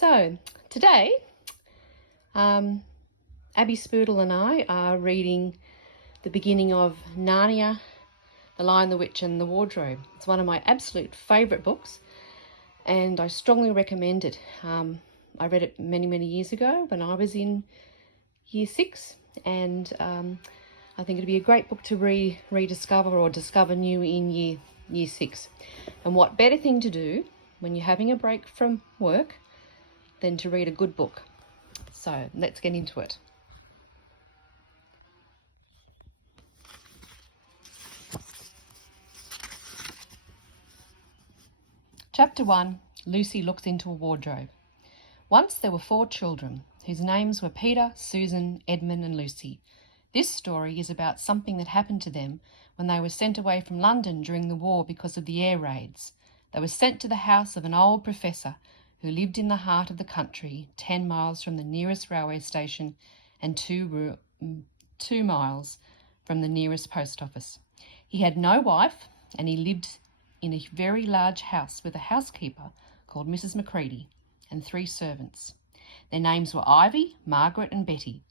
So today, Abby Spoodle and I are reading the beginning of Narnia, The Lion, the Witch and the Wardrobe. It's one of my absolute favourite books and I strongly recommend it. I read it many years ago when I was in year 6 and I think it'd be a great book to rediscover or discover new in year 6. And what better thing to do when you're having a break from work than to read a good book. So let's get into it. Chapter 1, Lucy Looks into a Wardrobe. Once there were 4 children, whose names were Peter, Susan, Edmund and Lucy. This story is about something that happened to them when they were sent away from London during the war because of the air raids. They were sent to the house of an old professor who lived in the heart of the country, 10 miles from the nearest railway station and 2 miles from the nearest post office. He had no wife and he lived in a very large house with a housekeeper called Mrs. Macready and 3 servants. Their names were Ivy, Margaret and Betty,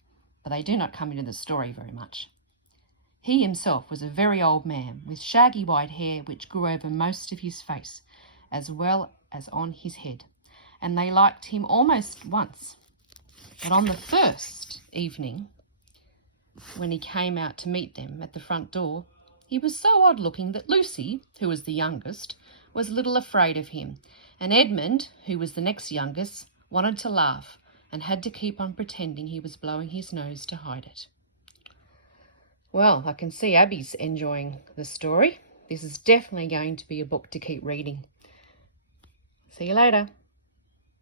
but they do not come into the story very much. He himself was a very old man with shaggy white hair which grew over most of his face as well as on his head, and they liked him almost once. But on the first evening, when he came out to meet them at the front door, he was so odd-looking that Lucy, who was the youngest, was a little afraid of him, and Edmund, who was the next youngest, wanted to laugh and had to keep on pretending he was blowing his nose to hide it. Well, I can see Abby's enjoying the story. This is definitely going to be a book to keep reading. See you later.